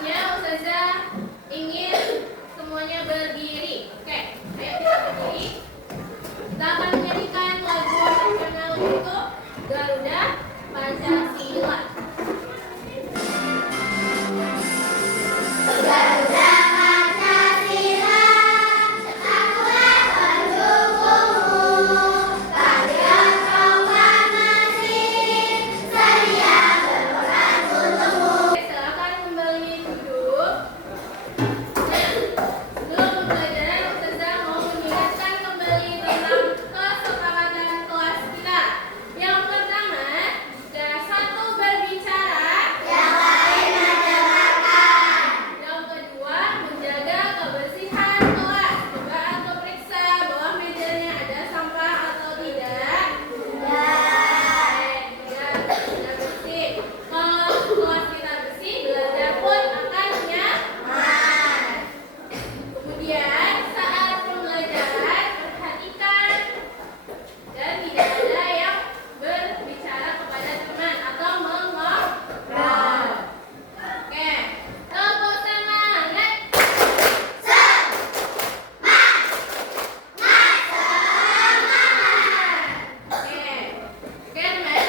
Selanjutnya Ustazah ingin semuanya berdiri. Oke, ayo kita berdiri. Kita akan menyanyikan lagu nasional untuk Garuda Pancasila. Garuda Pancasila, akulah pendukungmu, patriot proklamasi, sedia berperan untukmu. Silakan kembali duduk. Sebelum pembelajaran, Ustazah mau mengingatkan kembali tentang kesepakatan kelas kita. Yang pertama, jika satu berbicara, Yang lain mendengarkan. yang kedua, menjaga kebersihan kelas. Coba atau periksa bawah mejanya ada sampah atau tidak. Tidak bersih. Kalau kelas kita bersih, belajar pun akan nyaman. Kemudian saat pembelajaran perhatikan dan tidak ada yang berbicara kepada teman atau mengobrol. Oke, tepuk semangat. Oke, teman.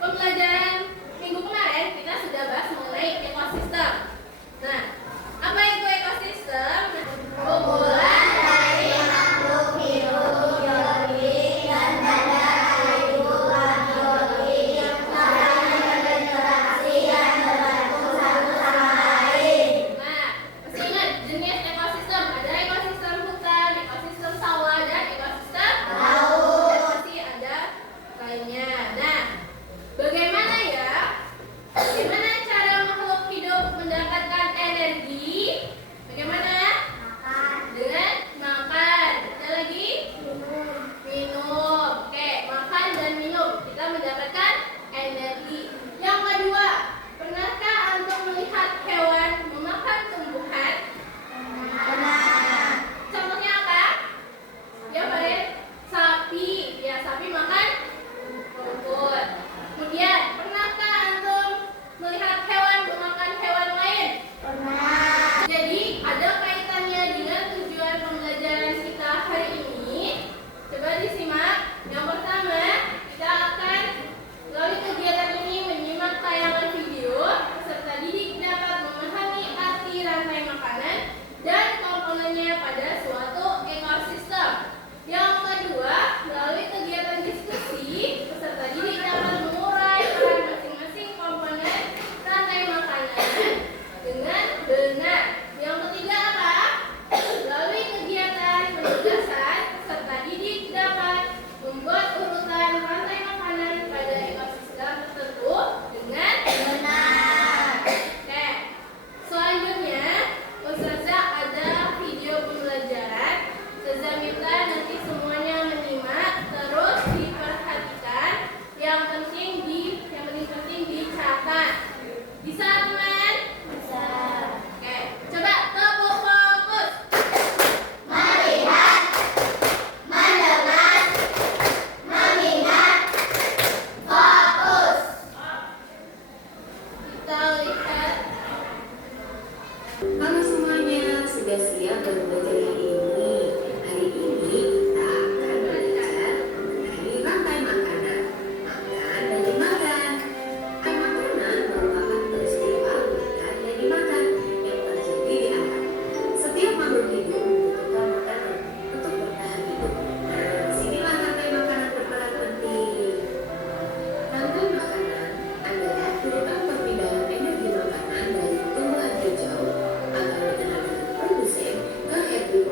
Pembelajaran minggu kemarin kita sudah bahas mengenai ekosistem. Nah, apa itu ekosistem? Kumpulan dari makhluk hidup, biologi, dan tanda kehidupan biologi yang saling berinteraksi dan bergantung satu sama lain. Nah, masih ingat jenis ekosistem? Ada ekosistem hutan, ekosistem sawah, dan ekosistem Laut. dan masih ada lainnya. Nah, bagaimana cara makhluk hidup mendapatkan energi? Bagaimana? Dengan makan. Ada lagi? Minum. Oke, makan dan minum. Kita mendapatkan energi. Yang kedua, pernahkah antum melihat hewan memakan tumbuhan? Benar. Contohnya apa? Ya, Farid. Sapi. Ya, sapi makan rumput. Kemudian, pernahkah antum melihat hewan memakan hewan lain? Benar. Jadi, ada kaitannya dengan tujuan pembelajaran kita hari ini. Coba disimak. Yang pertama, kita akan melalui kegiatan ini menyimak tayangan video. Peserta didik dapat memahami arti rantai makanan dan komponennya pada suatu ekosistem. Yang kedua, melalui kegiatan diskusi, peserta didik dapat mengurai peran masing-masing komponen rantai makanan dengan benar. Yang ketiga apa? Melalui kegiatan penugasan, peserta didik dapat membuat urutan rantai makanan pada ekosistem tertentu dengan benar. Oke, selanjutnya Ustazah ada video pembelajaran. Ustazah minta nanti semuanya menyimak, terus diperhatikan. Yang penting dicatat. Bisa teman? Bisa. Oke, coba tepuk fokus. Melihat, mendengar, mengingat, fokus. Kita lihat. Halo semuanya, sudah siap belajar hari ini? Hari ini kita akan belajar mengenai rantai makanan. Makan dan dimakan. Makanan merupakan peristiwa makan dan dimakan yang terjadi di alam. Setiap makhluk hidup membutuhkan makanan untuk bertahan hidup. Dan disinilah rantai makanan berperan penting. Rantai makanan adalah urutan perpindahan energi makanan dari tumbuhan hijau atau dikenal dengan produsen ke herbivora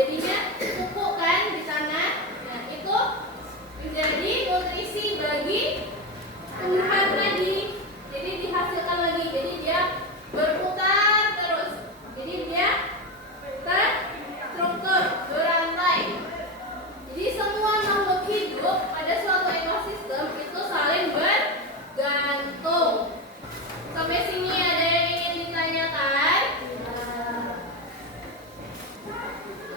jadinya pupuk kan di sana. Nah, itu menjadi nutrisi bagi tumbuhan tadi. Jadi dihasilkan lagi. Jadi dia berputar terus. Jadi dia terstruktur, berantai. Jadi semua makhluk hidup pada suatu ekosistem itu saling bergantung. Sampai sini ada yang ingin ditanyakan?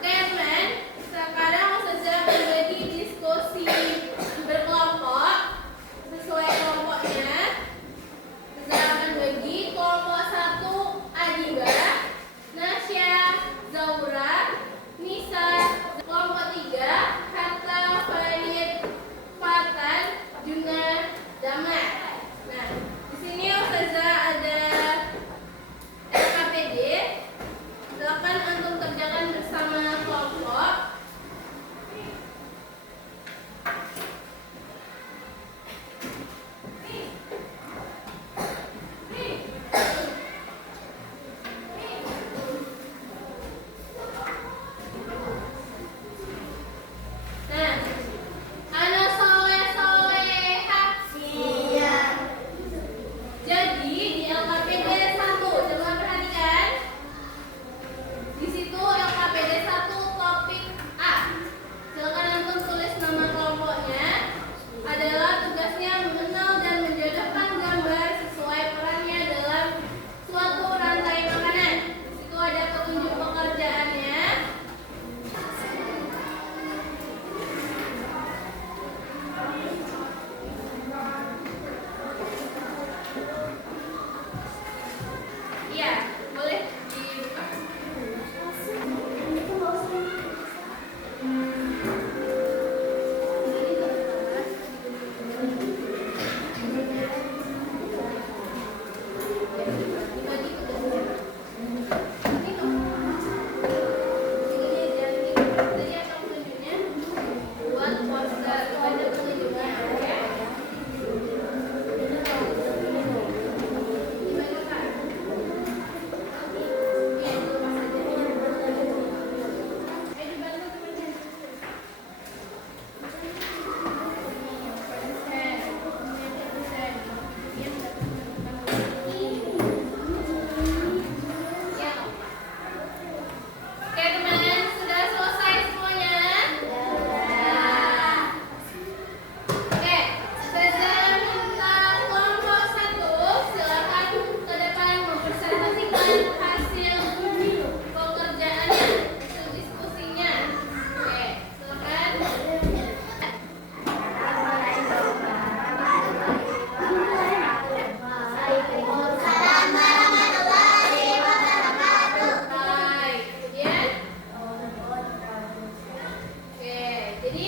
Oke teman, sekarang Ustazah membagi diskusi berkelompok sesuai kelompoknya. Ustazah akan bagi kelompok 1 Adiba, Nasya, Zaura, Nisa, kelompok 3 Hatta, Farid, Fatan, Juna, Damar. Nah, di sini Ustazah ada LKPD. Silakan antum kerjakan bersama kelompok. Nah, ana soleh-solehah. Siap. Jadi di LKPD 1, coba perhatikan. Di situ LKPD 1 topik A. Silakan antum tulis nama kelompoknya. Adalah tugasnya mengenal dan menjodohkan gambar sesuai perannya dalam suatu rantai makanan. Di situ ada petunjuk pekerjaannya. Iya, boleh dibuka. Buat poster, baca petunjuknya, oke? Dibacakan. Iya, itu pas aja. Dibantu teman-teman. Oke teman, sudah selesai semuanya? Oke, Ustazah minta kelompok 1 silakan ke depan mempresentasikan hasil pekerjaannya, hasil diskusinya. Oke, silakan. Waalaikumsalam warahmatullahi wabarakatuh. Hai, kemudian. Oke, jadi